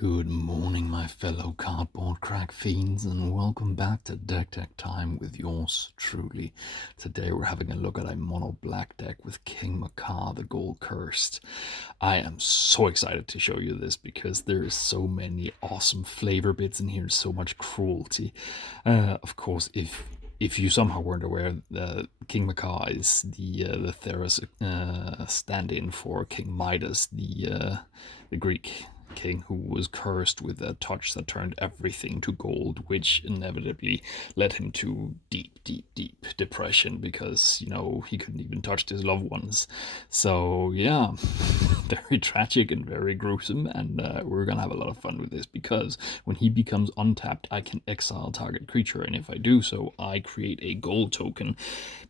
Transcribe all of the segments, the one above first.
Good morning, my fellow cardboard crack fiends, and welcome back to Decktech-Time with yours truly. Today we're having a look at a mono black deck with King Macar, the Gold Cursed. I am so excited to show you this because there is so many awesome flavor bits in here, so much cruelty. Of course, if you somehow weren't aware, King Macar is the Theros stand-in for King Midas, the Greek king who was cursed with a touch that turned everything to gold, which inevitably led him to deep depression because, he couldn't even touch his loved ones. So, yeah, very tragic and very gruesome, and we're gonna have a lot of fun with this because when he becomes untapped, I can exile target creature, and if I do so, I create a gold token.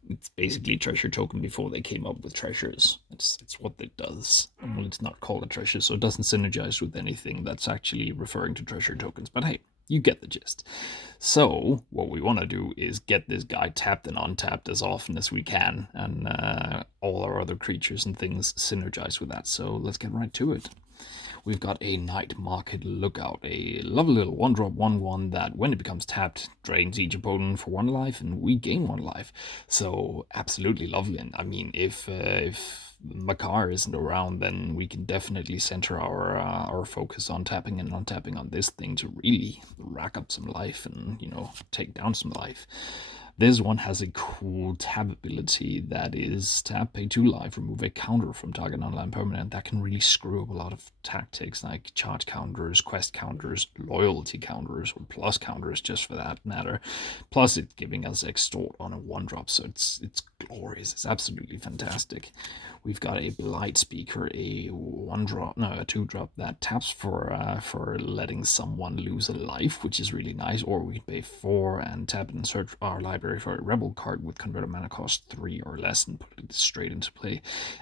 It's basically a treasure token before they came up with treasures. It's what it does. Well, it's not called a treasure, so it doesn't synergize with anything that's actually referring to treasure tokens. But hey, you get the gist. So what we want to do is get this guy tapped and untapped as often as we can, and all our other creatures and things synergize with that. So let's get right to it. We've got a Night Market Lookout, a lovely little 1-drop 1/1 that when it becomes tapped drains each opponent for 1 life and we gain 1 life. So absolutely lovely. And I mean, if Macar isn't around, then we can definitely center our focus on tapping and untapping on this thing to really rack up some life and take down some life. This one has a cool tab ability that is tap, pay 2 life, remove a counter from target online permanent. That can really screw up a lot of tactics like charge counters, quest counters, loyalty counters, or plus counters just for that matter. Plus it's giving us extort on a 1-drop, so it's glorious. It's absolutely fantastic. We've got a Blight Speaker, a 2-drop that taps for letting someone lose a life, which is really nice. Or we can pay 4 and tap and search our library for a Rebel card with converted mana cost 3 or less and put it straight into play.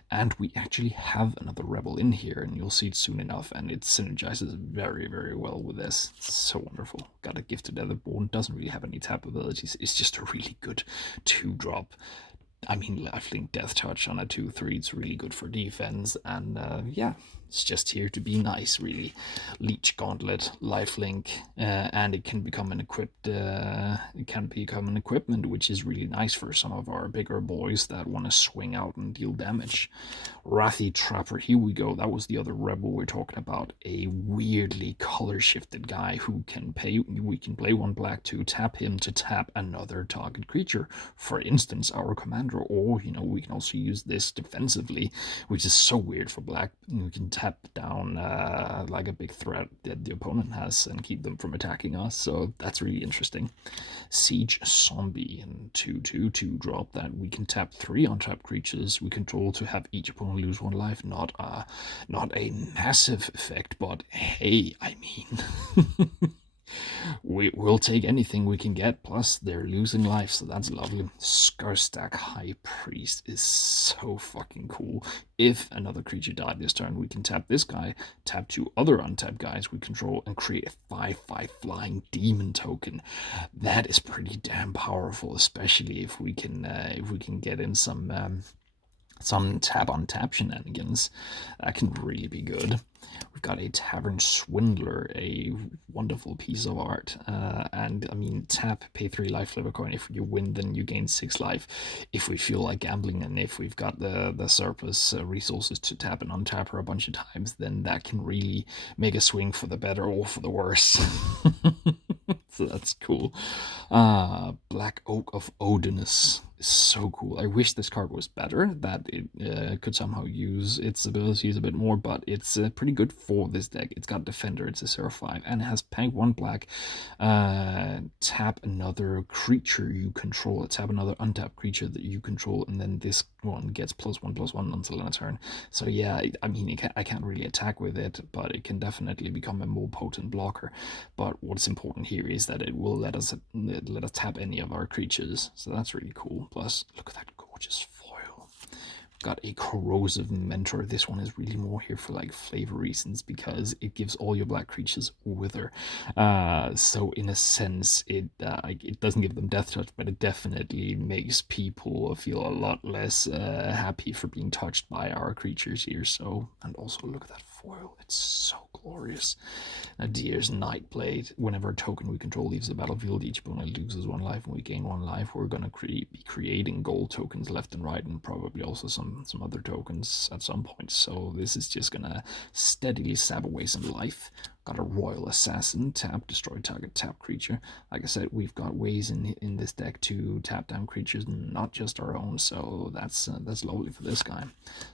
And we actually have another Rebel in here, and you'll see it soon enough, and it synergizes very well with this. It's so wonderful. Got a Gifted Leatherborn, doesn't really have any tap abilities. It's just a really good 2-drop. I mean, Lifelink Death Touch on a 2/3, it's really good for defense, and yeah, it's just here to be nice, really. Leech Gauntlet, Lifelink, and it can become an equipment, which is really nice for some of our bigger boys that want to swing out and deal damage. Wrathy Trapper, here we go. That was the other rebel we're talking about. A weirdly color-shifted guy who can pay. We can play 1 black to tap him to tap another target creature. For instance, our commander, or we can also use this defensively, which is so weird for black. We can tap down like a big threat that the opponent has and keep them from attacking us, so that's really interesting. Siege Zombie, and 2/2 2-drop that we can tap 3 untapped creatures we control to have each opponent lose 1 life. Not a massive effect, but hey, I mean we'll take anything we can get, plus they're losing life, so that's lovely. Skarstack High Priest is so fucking cool. If another creature died this turn, we can tap this guy, tap 2 other untapped guys we control, and create a 5/5 flying demon token. That is pretty damn powerful, especially if we can get in some tap on tap shenanigans. That can really be good. We've got a Tavern Swindler, a wonderful piece of art. And I mean, tap, pay 3 life, flip a coin. If you win, then you gain 6 life. If we feel like gambling, and if we've got the surplus resources to tap and untap her a bunch of times, then that can really make a swing for the better or for the worse. So that's cool. Black Oak of Odinus is so cool. I wish this card was better, that it could somehow use its abilities a bit more, but it's pretty good for this deck. It's got Defender, it's a 0/5, and it has pay 1 black, tap another creature you control, tap another untapped creature that you control, and then this one gets +1/+1 until end of turn. So yeah, I mean, I can't really attack with it, but it can definitely become a more potent blocker. But what's important here is that it will let us tap any of our creatures, so that's really cool. Plus, look at that gorgeous foil. We've got a Corrosive Mentor. This one is really more here for like flavor reasons because it gives all your black creatures Wither. So in a sense, it doesn't give them Death Touch, but it definitely makes people feel a lot less happy for being touched by our creatures here. So, and also look at that foil. It's so glorious. glorious. Nadier's Nightblade. Whenever a token we control leaves the battlefield, each opponent loses 1 life and we gain 1 life. We're going to be creating gold tokens left and right, and probably also some other tokens at some point. So this is just going to steadily sap away some life. Got a Royal Assassin, tap, destroy target tap creature. Like I said, we've got ways in this deck to tap down creatures, not just our own, so that's lovely for this guy.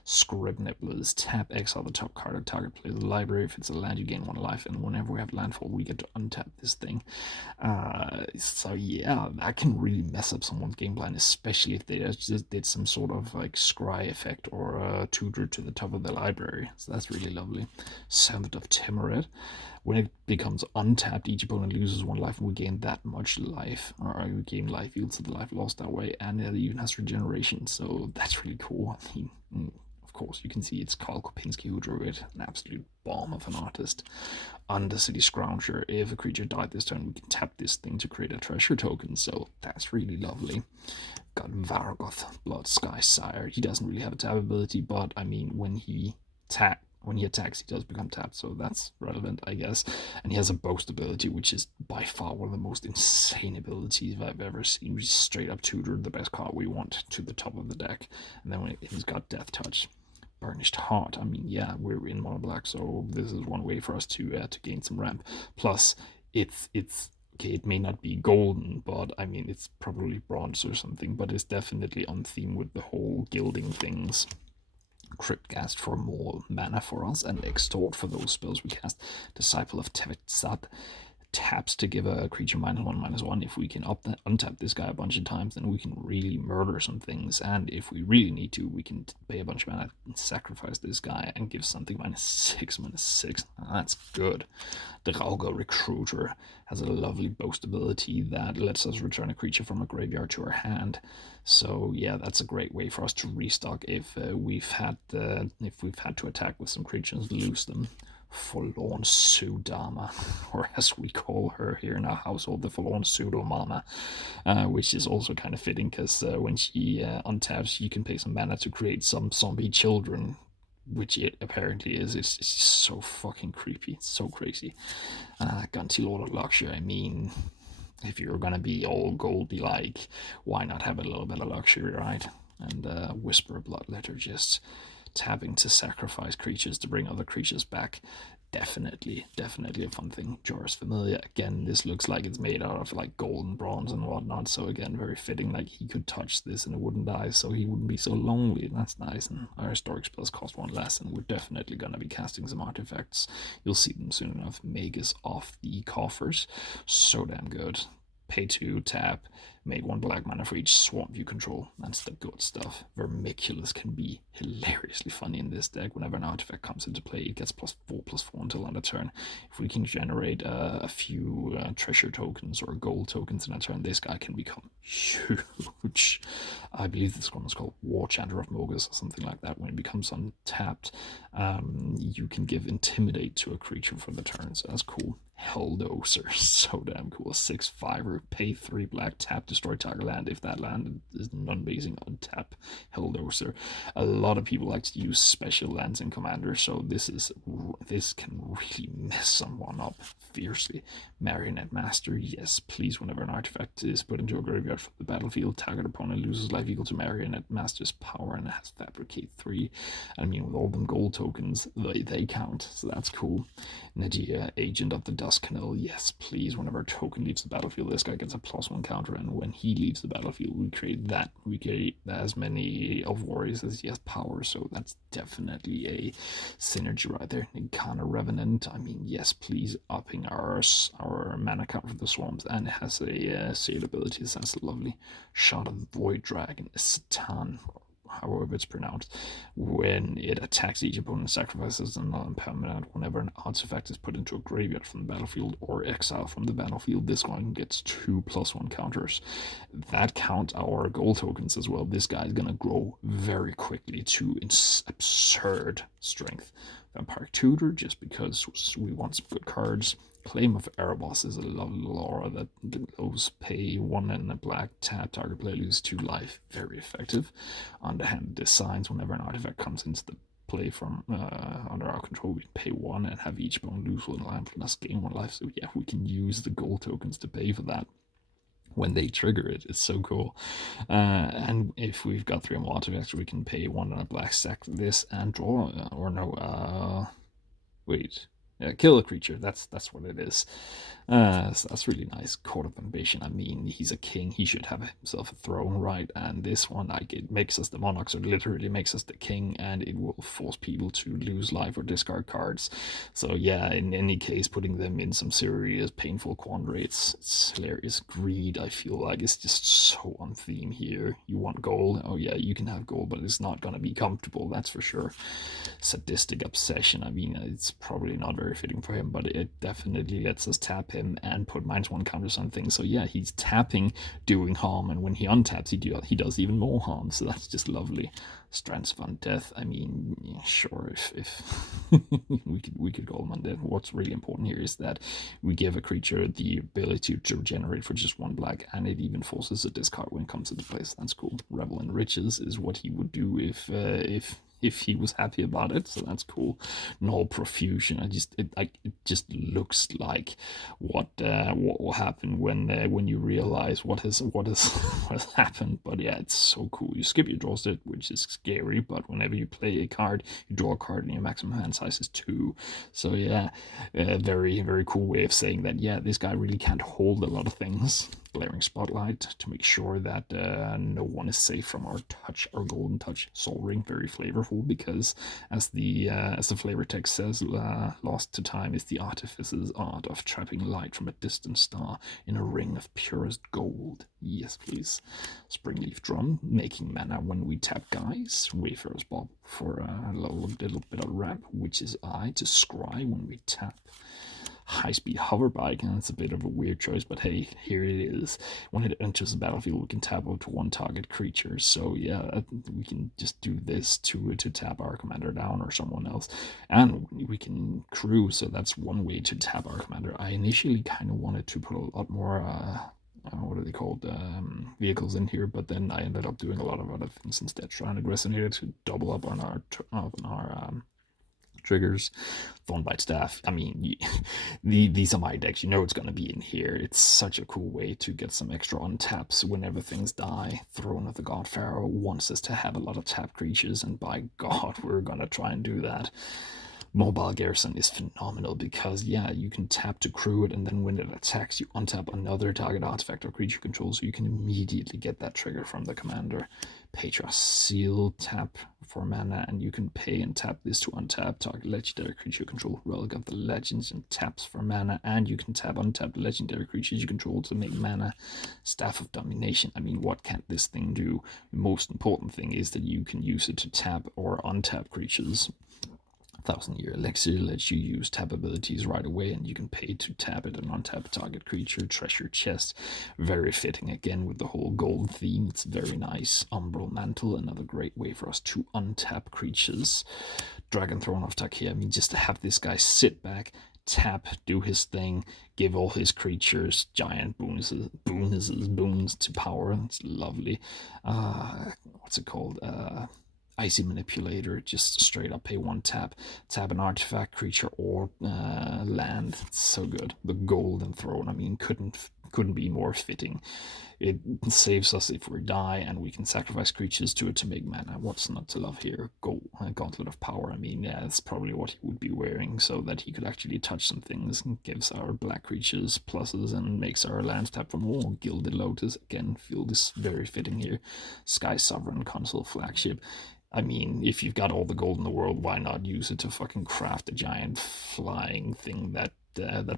Scribnibblers, tap, exile the top card of target player the library. If it's a land, you gain 1 life, and whenever we have landfall, we get to untap this thing. So yeah, that can really mess up someone's game plan, especially if they just did some sort of like scry effect or a tutor to the top of the library. So that's really lovely. Seventh of Timurid. When it becomes untapped, each opponent loses 1 life and we gain that much life, or we gain life equal to the life lost that way, and it even has regeneration, so that's really cool. I mean, of course, you can see it's Karl Kopinski who drew it, an absolute bomb of an artist. Undercity Scrounger. If a creature died this turn, we can tap this thing to create a treasure token, so that's really lovely. Got Vargoth, Blood Sky Sire. He doesn't really have a tap ability, but I mean, when he attacks, he does become tapped, so that's relevant, I guess. And he has a boast ability, which is by far one of the most insane abilities I've ever seen. We straight up tutor the best card we want to the top of the deck. And then when he's got Death Touch. Burnished Heart. I mean, yeah, we're in mono black, so this is one way for us to gain some ramp. Plus, it's okay, it may not be golden, but I mean, it's probably bronze or something, but it's definitely on theme with the whole gilding things. Cryptcast for more mana for us, and Extort for those spells we cast. Disciple of Tevitzat. Taps to give a creature -1/-1. If we can untap this guy a bunch of times, then we can really murder some things. And if we really need to, we can pay a bunch of mana and sacrifice this guy and give something -6/6. That's good. The Rauga Recruiter has a lovely boast ability that lets us return a creature from a graveyard to our hand. So yeah, that's a great way for us to restock if we've had to attack with some creatures, lose them. Forlorn Sudama, or as we call her here in our household, the Forlorn Pseudo-Mama, which is also kind of fitting because when she untaps, you can pay some mana to create some zombie children, which it apparently is. It's so fucking creepy. It's so crazy. Gunty Lord of Luxury, I mean, if you're gonna be all goldy-like, why not have a little bit of luxury, right? And Whisper Bloodletter, just tapping to sacrifice creatures to bring other creatures back. Definitely a fun thing. Joris Familiar, again, this looks like it's made out of like gold and bronze and whatnot, so again, very fitting, like he could touch this and it wouldn't die, so he wouldn't be so lonely. That's nice. And our historic spells cost 1 less, and we're definitely gonna be casting some artifacts. You'll see them soon enough. Magus off the coffers, so damn good. Pay 2, tap, make 1 black mana for each swamp you control. That's the good stuff. Vermiculus can be hilariously funny in this deck. Whenever an artifact comes into play, it gets +4/+4 until end of turn. If we can generate a few treasure tokens or gold tokens in a turn, this guy can become huge. I believe this one is called War Chanter of Mogus or something like that. When it becomes untapped, you can give Intimidate to a creature for the turn, so that's cool. Helldozer, so damn cool. 6/5, pay 3 black, tap, destroy target land. If that land is non-basing, untap Helldozer. A lot of people like to use special lands in Commander, so this can really mess someone up fiercely. Marionette Master, yes, please. Whenever an artifact is put into a graveyard from the battlefield, target opponent loses life equal to Marionette Master's power, and it has Fabricate 3. I mean, with all them gold tokens, they count, so that's cool. Nadia, Agent of the Dusk Canal, yes, please. Whenever a token leaves the battlefield, this guy gets a +1 counter, and when he leaves the battlefield, we create as many of warriors as he has power, so that's definitely a synergy right there. Ninkana Revenant, I mean, yes, please, upping our mana count for the swamps, and it has a sealed ability, so that's lovely. Shot of Void Dragon, Satan, however it's pronounced. When it attacks each opponent, sacrifices a non-permanent. Whenever an artifact is put into a graveyard from the battlefield or exile from the battlefield, this one gets 2 +1 counters. That count our gold tokens as well. This guy is gonna grow very quickly to absurd strength. Vampire Tutor, just because we want some good cards. Claim of Erebos is a lovely aura that goes pay 1 and a black, tap, target player loses 2 life. Very effective. Underhanded Designs, whenever an artifact comes into the play from under our control, we can pay 1 and have each bone lose 1 life plus gain 1 life. So yeah, we can use the gold tokens to pay for that when they trigger it. It's so cool. And if we've got 3 more artifacts, we can pay 1 on a black, sack this, and draw, or no, wait. Yeah, kill a creature. That's what it is. So that's really nice. Court of Ambition. I mean, he's a king. He should have himself a throne, right? And this one, like, it makes us the monarch, so it literally makes us the king, and it will force people to lose life or discard cards. So yeah, in any case, putting them in some serious, painful quandary, it's hilarious. Greed, I feel like, is just so on theme here. You want gold? Oh yeah, you can have gold, but it's not gonna be comfortable, that's for sure. Sadistic Obsession. I mean, it's probably not very fitting for him, but it definitely lets us tap him and put -1 counters on things. So yeah, he's tapping, doing harm, and when he untaps, he does even more harm. So that's just lovely. Strands of Undeath. I mean, yeah, sure, if we could call him undead. What's really important here is that we give a creature the ability to regenerate for just 1 black, and it even forces a discard when it comes into place. That's cool. Revel in Riches is what he would do if he was happy about it, so that's cool. Null Profusion. It just looks like what will happen when you realize what has what has happened. But yeah, it's so cool. You skip your draw step, which is scary, but whenever you play a card, you draw a card, and your maximum hand size is 2. So yeah, very very cool way of saying that. Yeah, this guy really can't hold a lot of things. Glaring Spotlight to make sure that no one is safe from our touch, our golden touch. Soul Ring, very flavorful, because as the flavor text says, lost to time is the artificer's art of trapping light from a distant star in a ring of purest gold. Yes, please. Springleaf Drum, making mana when we tap guys. Wayfarer's Bob for a little bit of rap, Witch's Eye to scry when we tap. High-speed hoverbike, and it's a bit of a weird choice, but hey, here it is. When it enters the battlefield, we can tap up to 1 target creature. So yeah, we can just do this to tap our commander down or someone else, and we can crew. So that's one way to tap our commander. I initially kind of wanted to put a lot more what are they called, vehicles in here, but then I ended up doing a lot of other things instead, trying to Resonator to double up on our triggers. Thornbite Staff. I mean, these are my decks. You know it's going to be in here. It's such a cool way to get some extra untaps whenever things die. Throne of the God Pharaoh wants us to have a lot of tap creatures, and by God, we're going to try and do that. Mobile Garrison is phenomenal because, yeah, you can tap to crew it, and then when it attacks, you untap another target artifact or creature control, so you can immediately get that trigger from the commander. Patros Seal, tap for mana, and you can pay and tap this to untap target legendary creature control. Relic of the Legends, and taps for mana, and you can tap untap legendary creatures you control to make mana. Staff of Domination. I mean, what can't this thing do? The most important thing is that you can use it to tap or untap creatures. 1,000-Year Elixir lets you use tap abilities right away, and you can pay to tap it and untap target creature. Treasure Chest, very fitting again with the whole gold theme. It's very nice. Umbral Mantle, another great way for us to untap creatures. Dragon Throne of Takia. I mean, just to have this guy sit back, tap, do his thing, give all his creatures giant boons to power. It's lovely. What's it called? Icy Manipulator, just straight up pay 1 tap an artifact, creature, or land. It's so good. The Golden Throne, I mean, couldn't be more fitting. It saves us if we die, and we can sacrifice creatures to it to make mana. What's not to love here? Gauntlet of Power. I mean, yeah, it's probably what he would be wearing, so that he could actually touch some things, and gives our black creatures pluses and makes our lands tap for more. Gilded Lotus, again, feel this very fitting here. Sky Sovereign, console flagship. I mean, if you've got all the gold in the world, why not use it to fucking craft a giant flying thing that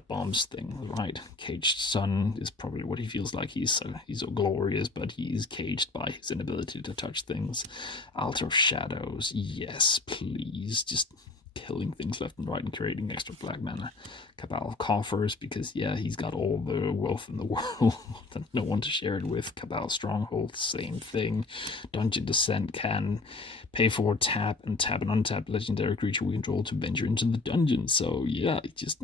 bombs things, right? Caged Sun is probably what he feels like. He's so glorious, but he's caged by his inability to touch things. Altar of Shadows, yes, please, just killing things left and right and creating extra black mana. Cabal of Coffers, because yeah, he's got all the wealth in the world and no one to share it with. Cabal Stronghold, same thing. Dungeon Descent can pay for tap and untap legendary creature we control to venture into the dungeon. So yeah, just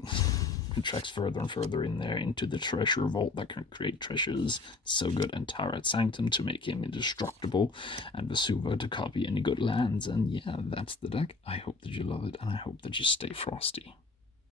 treks further and further in there into the treasure vault that can create treasures. So good. And Tarat Sanctum to make him indestructible, and Vesuva to copy any good lands. And yeah, that's the deck. I hope that you love it, and I hope that you stay frosty.